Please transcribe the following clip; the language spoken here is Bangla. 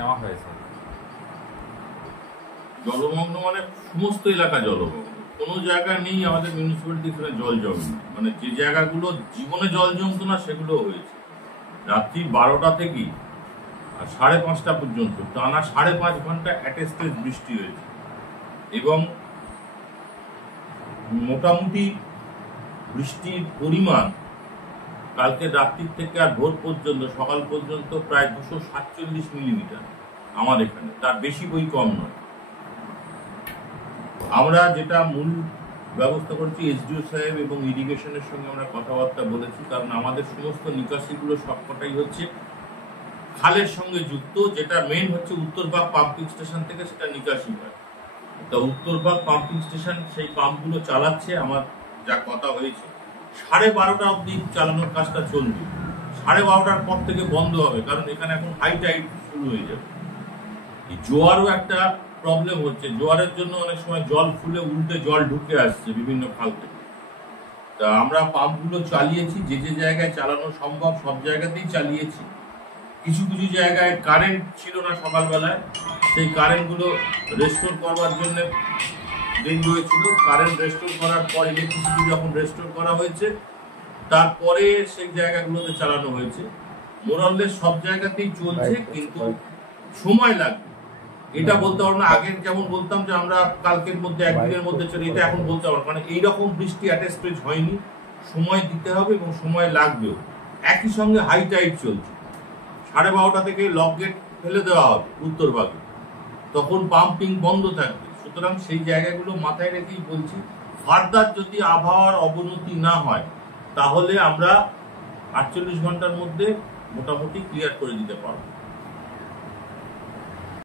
নেওয়া হয়েছে? জলমগ্ন মানে সমস্ত এলাকা জলমগ্ন, কোনো জায়গা নেই আমাদের মিউনিসিপ্যালিটি এখানে জল জমে, মানে যে জায়গাগুলো জীবনে জল জমতো না সেগুলো হয়েছে। রাত্রি 12টা থেকে আর 5:30 পর্যন্ত টানা 5.5 ঘন্টা অ্যাটেস্টেড বৃষ্টি হয়েছে এবং মোটামুটি বৃষ্টির পরিমাণ কালকে রাত্রির থেকে আর ভোর পর্যন্ত সকাল পর্যন্ত প্রায় 247 মিলিমিটার আমার এখানে, তার বেশি বই কম নয়। আমরা যেটা মূল ব্যবস্থা করছি এসডিও সাহেব এবং ইরিগেশনের সঙ্গে আমরা কথাবার্তা বলেছি, কারণ আমাদের সমস্ত নিকাশিগুলো সবকটাই হচ্ছে খালের সঙ্গে যুক্ত, যেটা মেন হচ্ছে উত্তরবাগ পাম্পিং স্টেশন থেকে সেটা নিকাশি হয়। তা উত্তরবাগ পাম্পিং স্টেশন সেই পাম্পগুলো চালাচ্ছে, আমার যা কথা হয়েছে 12:30 অবধি চালানোর কাজটা চলবে, 12:30টার পর থেকে বন্ধ হবে, কারণ এখানে এখন হাই টাইড শুরু হয়ে যাবে। এই জোয়ারও একটা প্রবলেম হচ্ছে, জোয়ারের জন্য অনেক সময় জল ফুলে উল্টে জল ঢুকে আসছে বিভিন্ন খাল থেকে। তা আমরা পাম্পগুলো চালিয়েছি, যে যে জায়গায় চালানো সম্ভব সব জায়গাতেই চালিয়েছি। কিছু কিছু জায়গায় কারেন্ট ছিল না সকালবেলায়, সেই কারেন্টগুলো রেস্টোর করবার জন্য দেরি হয়েছিল। কারেন্ট রেস্টোর করার পর ইলেকট্রিসিটি যখন রেস্টোর করা হয়েছে তারপরে সেই জায়গাগুলোতে চালানো হয়েছে। মোরাললেস সব জায়গাতেই চলছে, কিন্তু সময় লাগবে। এটা বলতে পারবো না, আগে যেমন বলতাম যে আমরা কালকের মধ্যে একদিনের মধ্যে চলে, এটা এখন বলতে পারবো মানে এইরকম বৃষ্টি অ্যাটেস্টেজ হয়নি, সময় দিতে হবে এবং সময় লাগবেও। একই সঙ্গে হাই টাইড চলছে, 12:30 থেকে লক গেট ফেলে দেওয়া হবে উত্তরভাগে, তখন পাম্পিং বন্ধ থাকবে। সুতরাং সেই জায়গাগুলো মাথায় রেখেই বলছি, ফার্দার যদি আবহাওয়ার অবনতি না হয় তাহলে আমরা 48 ঘন্টার মধ্যে মোটামুটি ক্লিয়ার করে দিতে পারবো।